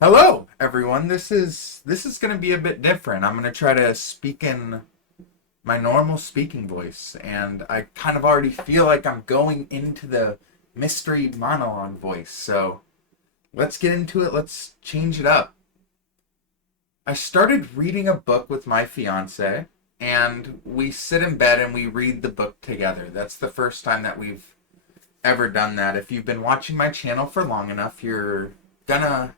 Hello, everyone. This is going to be a bit different. I'm going to try to speak in my normal speaking voice, and I kind of already feel like I'm going into the mystery monologue voice. So, let's get into it. Let's change it up. I started reading a book with my fiance, and we sit in bed and we read the book together. That's the first time that we've ever done that. If you've been watching my channel for long enough, you're gonna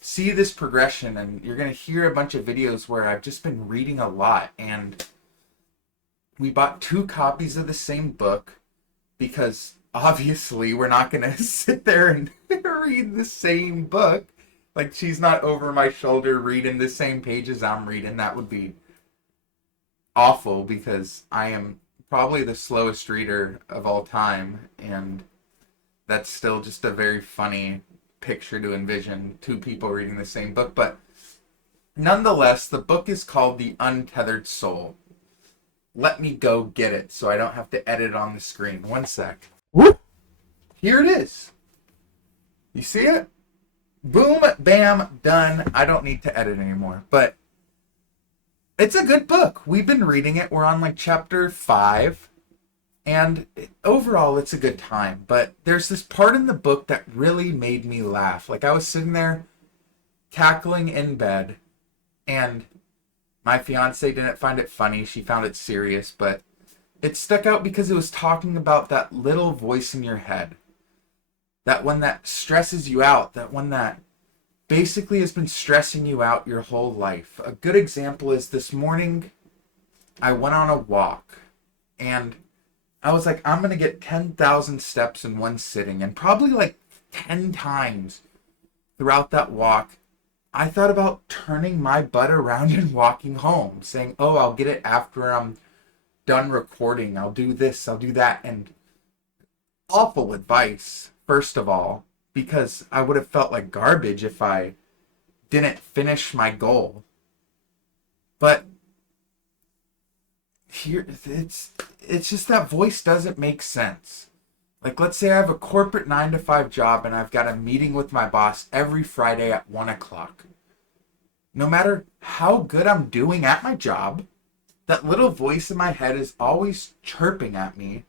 see this progression and you're going to hear a bunch of videos where I've just been reading a lot. And we bought two copies of the same book because obviously we're not going to sit there and read the same book. Like, she's not over my shoulder reading the same pages I'm reading. That would be awful because I am probably the slowest reader of all time, and that's still just a very funny picture to envision, two people reading the same book. But nonetheless, the book is called The Untethered Soul. Let me go get it so I don't have to edit it on the screen. One sec. Whoop. Here it is. You see it? Boom, bam, done. I don't need to edit anymore. But it's a good book. We've been reading it. We're on like chapter 5. And overall, it's a good time. But there's this part in the book that really made me laugh. Like, I was sitting there cackling in bed, and my fiance didn't find it funny. She found it serious, but it stuck out because it was talking about that little voice in your head. That one that stresses you out. That one that basically has been stressing you out your whole life. A good example is this morning, I went on a walk, and I was like, I'm going to get 10,000 steps in one sitting. And probably like 10 times throughout that walk, I thought about turning my butt around and walking home, saying, oh, I'll get it after I'm done recording. I'll do this, I'll do that. And awful advice, first of all, because I would have felt like garbage if I didn't finish my goal. But here, it's just that voice doesn't make sense. Like, let's say I have a corporate 9 to 5 job and I've got a meeting with my boss every Friday at 1 o'clock. No matter how good I'm doing at my job, that little voice in my head is always chirping at me.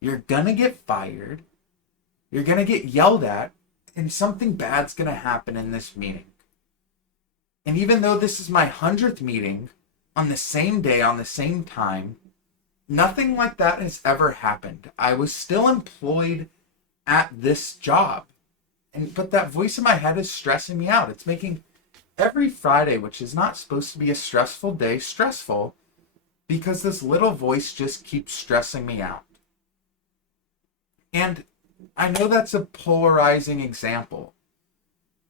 You're gonna get fired. You're gonna get yelled at, and something bad's gonna happen in this meeting. And even though this is my 100th meeting on the same day, on the same time, nothing like that has ever happened. I was still employed at this job. But that voice in my head is stressing me out. It's making every Friday, which is not supposed to be a stressful day, stressful because this little voice just keeps stressing me out. And I know that's a polarizing example,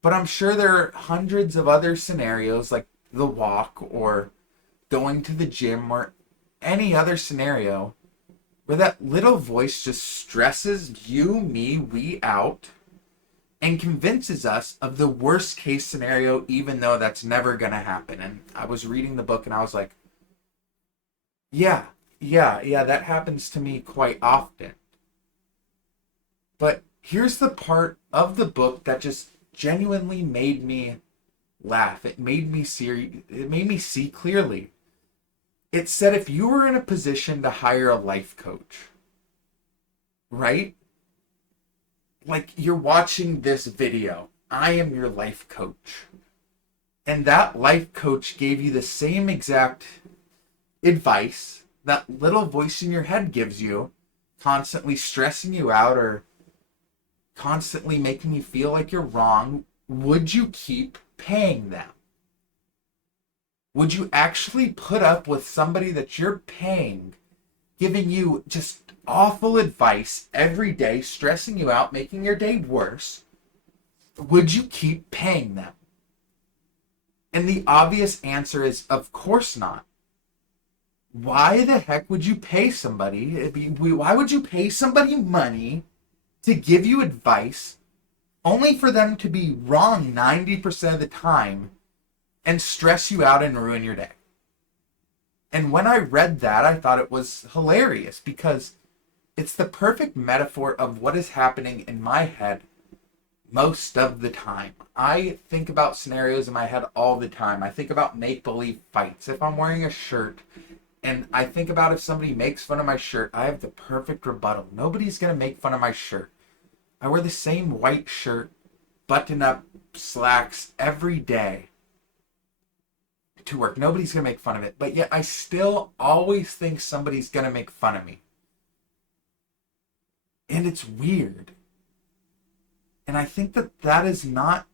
but I'm sure there are hundreds of other scenarios like the walk or going to the gym or any other scenario where that little voice just stresses you, me, we out and convinces us of the worst case scenario, even though that's never going to happen. And I was reading the book and I was like, yeah, that happens to me quite often. But here's the part of the book that just genuinely made me laugh. It made me see clearly. It said if you were in a position to hire a life coach, right? Like, you're watching this video. I am your life coach. And that life coach gave you the same exact advice that little voice in your head gives you, constantly stressing you out or constantly making you feel like you're wrong. Would you keep paying them? Would you actually put up with somebody that you're paying giving you just awful advice every day, stressing you out, making your day worse? Would you keep paying them? And the obvious answer is, of course not. Why the heck would you pay somebody? Why would you pay somebody money to give you advice only for them to be wrong 90% of the time and stress you out and ruin your day? And when I read that, I thought it was hilarious because it's the perfect metaphor of what is happening in my head most of the time. I think about scenarios in my head all the time. I think about make-believe fights. If I'm wearing a shirt and I think about if somebody makes fun of my shirt, I have the perfect rebuttal. Nobody's going to make fun of my shirt. I wear the same white shirt, button-up slacks every day to work. Nobody's going to make fun of it. But yet I still always think somebody's going to make fun of me. And it's weird. And I think that that is not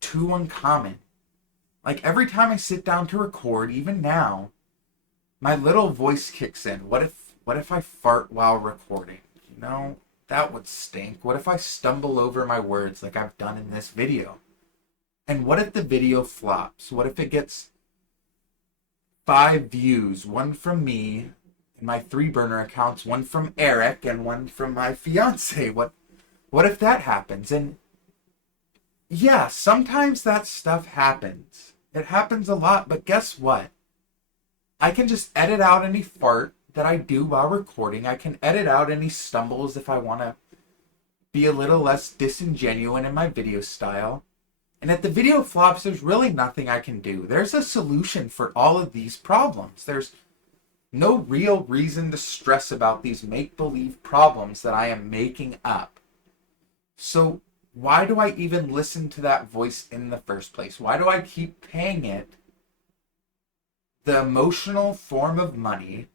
too uncommon. Like every time I sit down to record, even now, my little voice kicks in. What if I fart while recording? You know, that would stink. What if I stumble over my words like I've done in this video? And what if the video flops? What if it gets 5 views? One from me and my 3 burner accounts, one from Eric, and one from my fiancée. What if that happens? And yeah, sometimes that stuff happens. It happens a lot, but guess what? I can just edit out any fart that I do while recording. I can edit out any stumbles if I want to be a little less disingenuous in my video style. And if the video flops, there's really nothing I can do. There's a solution for all of these problems. There's no real reason to stress about these make-believe problems that I am making up. So why do I even listen to that voice in the first place? Why do I keep paying it the emotional form of money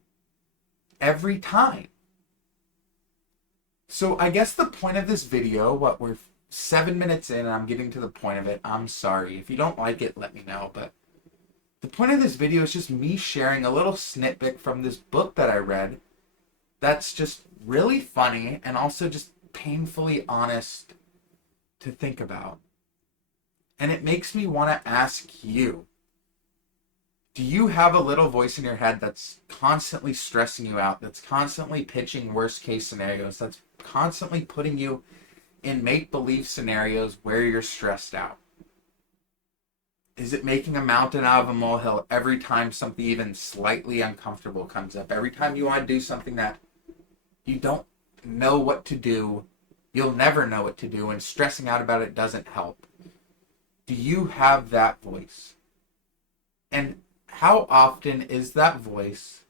every time? So I guess the point of this video, we're 7 minutes in and I'm getting to the point of it. I'm sorry. If you don't like it, let me know. But the point of this video is just me sharing a little snippet from this book that I read that's just really funny and also just painfully honest to think about. And it makes me want to ask you, do you have a little voice in your head that's constantly stressing you out, that's constantly pitching worst case scenarios, that's constantly putting you in make-believe scenarios where you're stressed out? Is it making a mountain out of a molehill every time something even slightly uncomfortable comes up? Every time you want to do something that you don't know what to do, you'll never know what to do, and stressing out about it doesn't help. Do you have that voice? And how often is that voice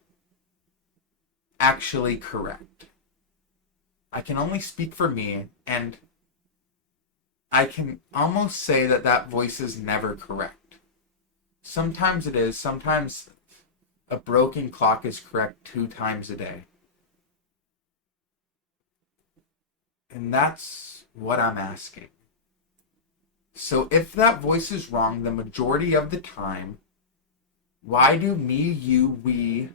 actually correct? I can only speak for me, and I can almost say that that voice is never correct. Sometimes it is. Sometimes a broken clock is correct 2 times a day. And that's what I'm asking. So if that voice is wrong the majority of the time, why do we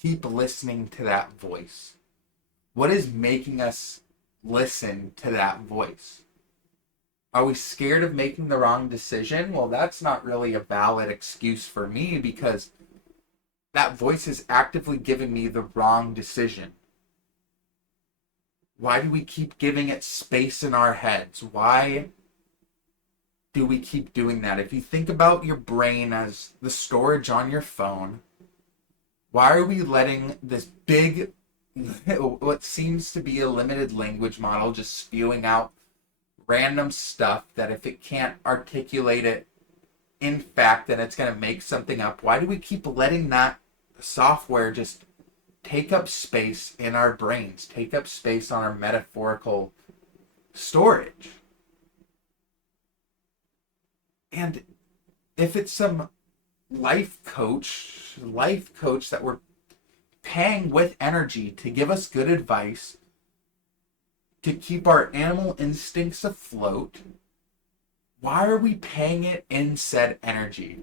keep listening to that voice? What is making us listen to that voice? Are we scared of making the wrong decision? Well, that's not really a valid excuse for me, because that voice is actively giving me the wrong decision. Why do we keep giving it space in our heads? Why do we keep doing that? If you think about your brain as the storage on your phone, why are we letting this big, what seems to be a limited language model, just spewing out random stuff that if it can't articulate it in fact, then it's going to make something up? Why do we keep letting that software just take up space in our brains, take up space on our metaphorical storage? And if it's some life coach that we're paying with energy to give us good advice, to keep our animal instincts afloat, why are we paying it in said energy?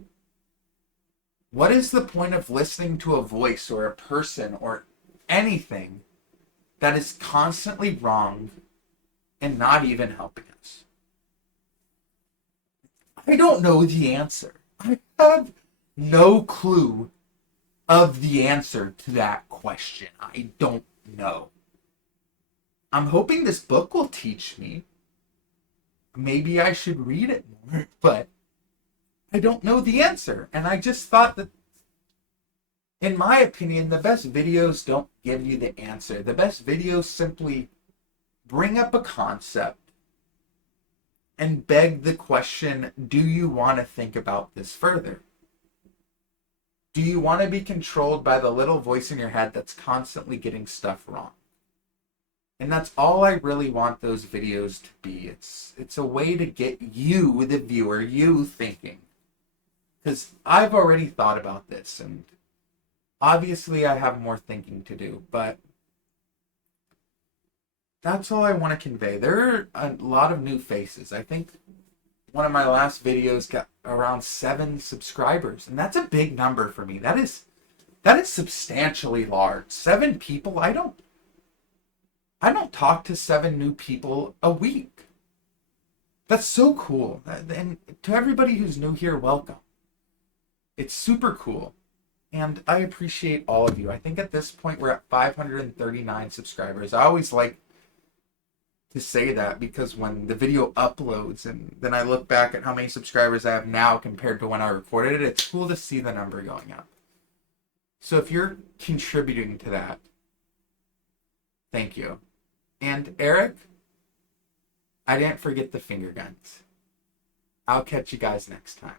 What is the point of listening to a voice or a person or anything that is constantly wrong and not even helping us? I don't know the answer. I have no clue of the answer to that question. I don't know. I'm hoping this book will teach me. Maybe I should read it more, but I don't know the answer. And I just thought that, in my opinion, the best videos don't give you the answer. The best videos simply bring up a concept and beg the question, do you want to think about this further? Do you want to be controlled by the little voice in your head that's constantly getting stuff wrong? And that's all I really want those videos to be. It's a way to get you, the viewer, you thinking. Because I've already thought about this, and obviously I have more thinking to do, but that's all I want to convey. There are a lot of new faces. I think one of my last videos got around 7 subscribers, and that's a big number for me. That is substantially large. 7 people. I don't talk to 7 new people a week. That's so cool. And to everybody who's new here, welcome. It's super cool. And I appreciate all of you. I think at this point we're at 539 subscribers. I always like to say that because when the video uploads and then I look back at how many subscribers I have now compared to when I recorded it, it's cool to see the number going up. So if you're contributing to that, thank you. And Eric, I didn't forget the finger guns. I'll catch you guys next time.